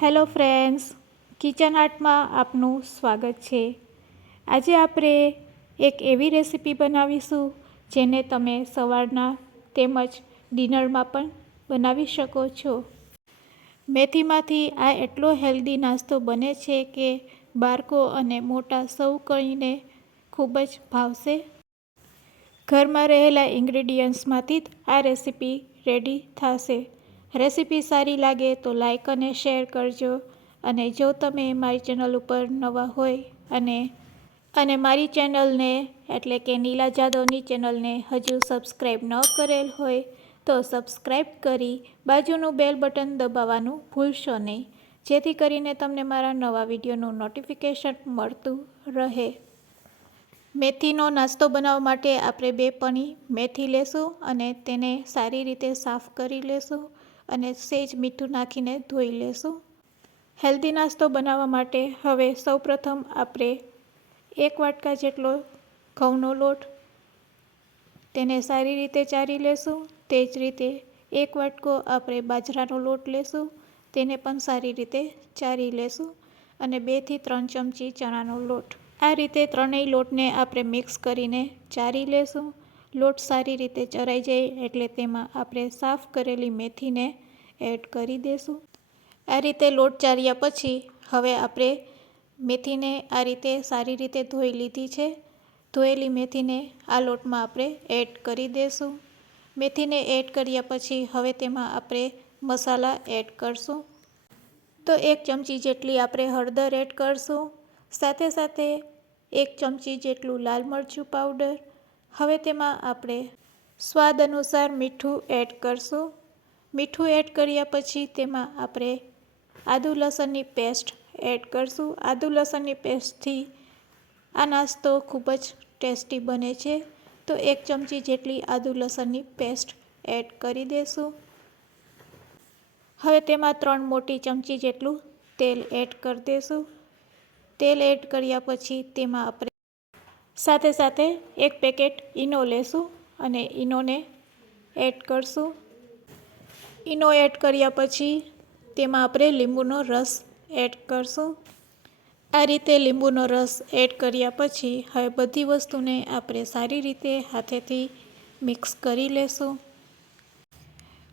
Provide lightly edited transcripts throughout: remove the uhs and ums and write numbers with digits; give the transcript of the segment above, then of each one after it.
Hello friends, kitchen આર્ટમાં આપનું સ્વાગત છે। આજે આપણે એક એવી રેસીપી બનાવીશું જેને તમે સવારના તેમજ ડિનરમાં પણ બનાવી શકો છો। મેથીમાંથી આ એટલો હેલ્ધી નાસ્તો બને છે કે બાળકો અને મોટા સૌ કોઈને ખૂબ જ ભાવશે। ઘરમાં રહેલા ઇન્ગ્રેડિયન્ટ્સમાંથી જ આ રેસીપી રેડી થશે। રેસીપી સારી લાગે તો લાઈક અને શેર કરજો, અને જો તમે મારી ચેનલ ઉપર નવા હોય અને મારી ચેનલને એટલે કે નીલા જાદવની ચેનલને હજુ સબસ્ક્રાઈબ ન કરેલ હોય તો સબસ્ક્રાઈબ કરી બાજુનું બેલ બટન દબાવવાનું ભૂલશો નહીં, જેથી કરીને તમને મારા નવા વિડીયોનું નોટિફિકેશન મળતું રહે। મેથીનો નાસ્તો બનાવવા માટે આપણે 2 પણી મેથી લેશું અને તેને સારી રીતે સાફ કરી લેશું અને સહેજ મીઠું નાખીને ધોઈ લેશું। હેલ્ધી નાસ્તો બનાવવા માટે હવે સૌપ્રથમ આપણે 1 વાટકા જેટલો ઘઉંનો લોટ, તેને સારી રીતે ચાળી લેશું। તે જ રીતે 1 વાટકો આપણે બાજરાનો લોટ લેશું, તેને પણ સારી રીતે ચાળી લેશું, અને 2 થી 3 ચમચી ચણાનો લોટ। આ રીતે ત્રણેય લોટને આપણે મિક્સ કરીને ચાળી લેશું। લોટ સારી રીતે ચરાઈ જાય એટલે તેમાં આપણે સાફ કરેલી મેથીને એડ કરી દેશું। આ રીતે લોટ ચાળ્યા પછી હવે આપણે મેથીને આ રીતે સારી રીતે ધોઈ લીધી છે। ધોયેલી મેથીને આ લોટમાં આપણે એડ કરી દેશું। મેથીને એડ કર્યા પછી હવે તેમાં આપણે મસાલા એડ કરશું। તો 1 ચમચી જેટલી આપણે હળદર એડ કરશું, સાથે સાથે 1 ચમચી જેટલું લાલ મરચું પાવડર। હવે તેમાં આપણે સ્વાદ અનુસાર મીઠું એડ કરશું। મીઠું એડ કર્યા પછી તેમાં આપણે આદુ લસણની પેસ્ટ એડ કરશું। આદુ લસણની પેસ્ટથી આ નાસ્તો ખૂબ જ ટેસ્ટી બને છે, તો 1 ચમચી જેટલી આદુ લસણની પેસ્ટ એડ કરી દેશું। હવે તેમાં 3 મોટી ચમચી જેટલું તેલ એડ કરી દેશું। તેલ એડ કર્યા પછી તેમાં આપણે સાથે સાથે 1 પેકેટ ઈનો લેશું અને ઈનોને એડ કરશું। ઈનો એડ કર્યા પછી તેમાં આપણે લીંબુનો રસ એડ કરશું। આ રીતે લીંબુનો રસ એડ કર્યા પછી હવે બધી વસ્તુને આપણે સારી રીતે હાથેથી મિક્સ કરી લેશું।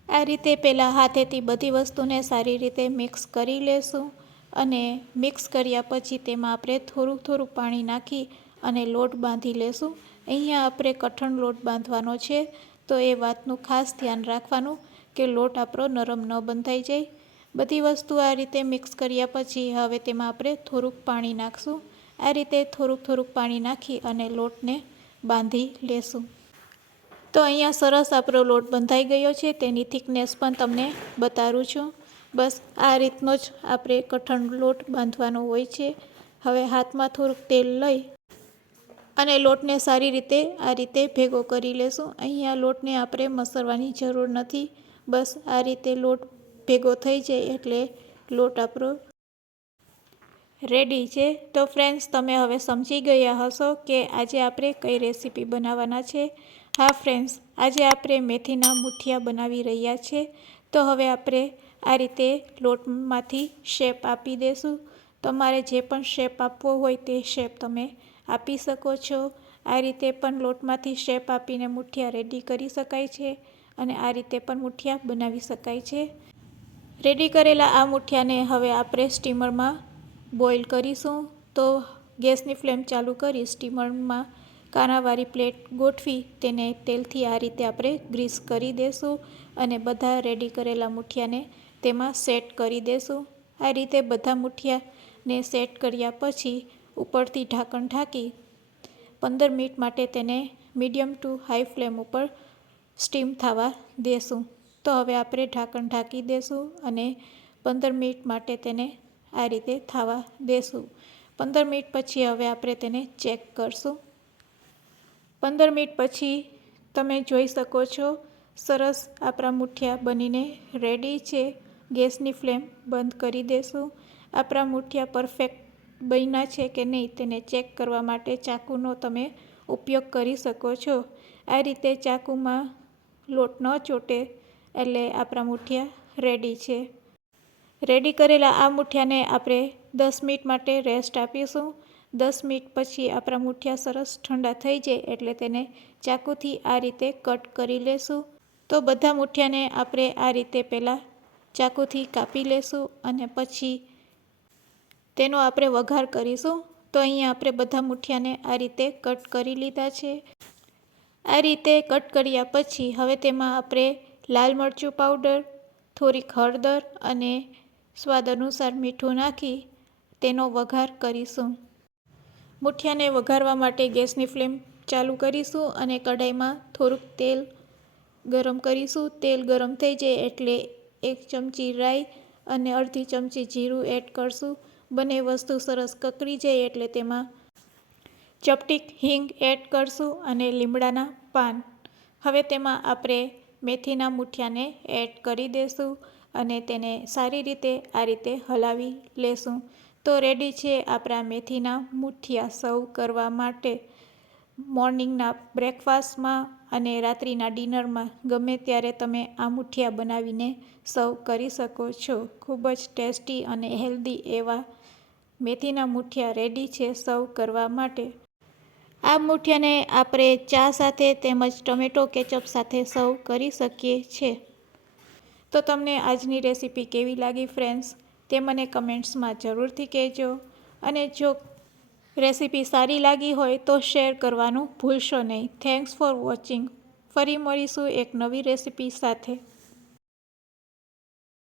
આ રીતે પહેલાં હાથેથી બધી વસ્તુને સારી રીતે મિક્સ કરી લેશું, અને મિક્સ કર્યા પછી તેમાં આપણે થોડું થોડું પાણી નાખી અને લોટ બાંધી લેશું। અહીંયા આપણે કઠણ લોટ બાંધવાનો છે, તો એ વાતનું ખાસ ધ્યાન રાખવાનું કે લોટ આપણો નરમ ન બંધાઈ જાય। બધી વસ્તુ આ રીતે મિક્સ કર્યા પછી હવે તેમાં આપણે થોડુંક પાણી નાખશું। આ રીતે થોડુંક પાણી નાખી અને લોટને બાંધી લેશું। તો અહીંયા સરસ આપણો લોટ બંધાઈ ગયો છે, તેની થિકનેસ પણ તમને બતાવું છું। બસ આ રીતનો જ આપણે કઠણ લોટ બાંધવાનો હોય છે। હવે હાથમાં થોડુંક તેલ લઈ અને લોટને સારી રીતે આ રીતે ભેગો કરી લેશું। અહીંયા લોટને આપણે મસળવાની જરૂર નથી, બસ આ રીતે લોટ ભેગો થઈ જાય એટલે લોટ આપણો રેડી છે। તો ફ્રેન્ડ્સ, તમે હવે સમજી ગયા હશો કે આજે આપણે કઈ રેસીપી બનાવવાના છે। હા ફ્રેન્ડ્સ, આજે આપણે મેથીના મુઠિયા બનાવી રહ્યા છે। તો હવે આપણે આ રીતે લોટમાંથી શેપ આપી દેશું। તમારે જે પણ શેપ આપવો હોય તે શેપ તમે આપી શકો છો। આ રીતે પણ લોટમાંથી શેપ આપીને મુઠિયા રેડી કરી શકાય છે, અને આ રીતે પણ મુઠિયા બનાવી શકાય છે। રેડી કરેલા આ મુઠિયાને હવે આપણે સ્ટીમરમાં બોઇલ કરીશું। તો ગેસની ફ્લેમ ચાલુ કરી સ્ટીમરમાં કાણાવાળી પ્લેટ ગોઠવી તેને તેલથી આ રીતે આપણે ગ્રીસ કરી દેશું, અને બધા રેડી કરેલા મુઠિયાને તેમાં સેટ કરી દેશું। આ રીતે બધા મુઠિયાને સેટ કર્યા પછી ઉપરથી ઢાંકણ ઢાંકી 15 મિનિટ માટે તેને મીડિયમ ટુ હાઈ ફ્લેમ ઉપર સ્ટીમ થવા દેશું। તો હવે આપણે ઢાંકણ ઢાંકી દેશું અને 15 મિનિટ માટે તેને આ રીતે થવા દેશું। 15 મિનિટ પછી હવે આપણે તેને ચેક કરશું। 15 મિનિટ પછી તમે જોઈ શકો છો સરસ આપણા મુઠિયા બનીને રેડી છે। ગેસની ફ્લેમ બંધ કરી દેશું। આપણા મુઠિયા પરફેક્ટ બન્યા છે કે નહીં તેને ચેક કરવા માટે ચાકુનો તમે ઉપયોગ કરી શકો છો। આ રીતે ચાકુમાં લોટ ન ચોટે એટલે આપણા મુઠિયા રેડી છે। રેડી કરેલા આ મૂઠિયાને આપણે 10 મિનિટ માટે રેસ્ટ આપીશું. 10 મિનિટ પછી આપણા મૂઠિયા સરસ ઠંડા થઈ જાય એટલે તેને ચાકુથી આ રીતે કટ કરી લેશું. તો બધા મૂઠિયાને આપણે આ રીતે પહેલાં ચાકુથી કાપી લેશું અને પછી તેનો આપણે વઘાર કરીશું. તો અહીંયા આપણે બધા મૂઠિયાને આ રીતે કટ કરી લીધા છે. આ રીતે કટ કર્યા પછી હવે તેમાં આપણે લાલ મરચું પાવડર, થોડીક હળદર અને સ્વાદ અનુસાર મીઠું નાખી તેનો વઘાર કરીશું. મૂઠિયાને વઘારવા માટે ગેસની ફ્લેમ ચાલુ કરીશું અને કઢાઈમાં થોડુંક તેલ ગરમ કરીશું. તેલ ગરમ થઈ જાય એટલે 1 ચમચી રાઈ અને અડધી ચમચી જીરું એડ કરશું. બંને વસ્તુ સરસ કકળી જાય એટલે તેમાં ચપટીક હિંગ એડ કરશું અને લીમડાના પાન. હવે તેમાં આપણે મેથીના મૂઠિયાને એડ કરી દઈશું અને તેને સારી રીતે આ રીતે હલાવી લેશું. તો રેડી છે આપણા મેથીના મૂઠિયા સર્વ કરવા માટે. મોર્નિંગના બ્રેકફાસ્ટમાં અને રાત્રિના ડિનરમાં ગમે ત્યારે તમે આ મૂઠિયા બનાવીને સર્વ કરી શકો છો. ખૂબ જ ટેસ્ટી અને હેલ્ધી એવા મેથીના મૂઠિયા રેડી છે સર્વ કરવા માટે. આ મૂઠિયાને આપણે ચા સાથે તેમજ ટમેટો કેચઅપ સાથે સર્વ કરી શકીએ છીએ. તો તમને આજની રેસીપી કેવી લાગી ફ્રેન્ડ્સ, તે મને કમેન્ટ્સમાં જરૂરથી કહેજો. અને જો રેસીપી સારી લાગી હોય તો શેર કરવાનું ભૂલશો નહીં. Thanks for watching. ફરી મળીશું એક નવી રેસીપી સાથે.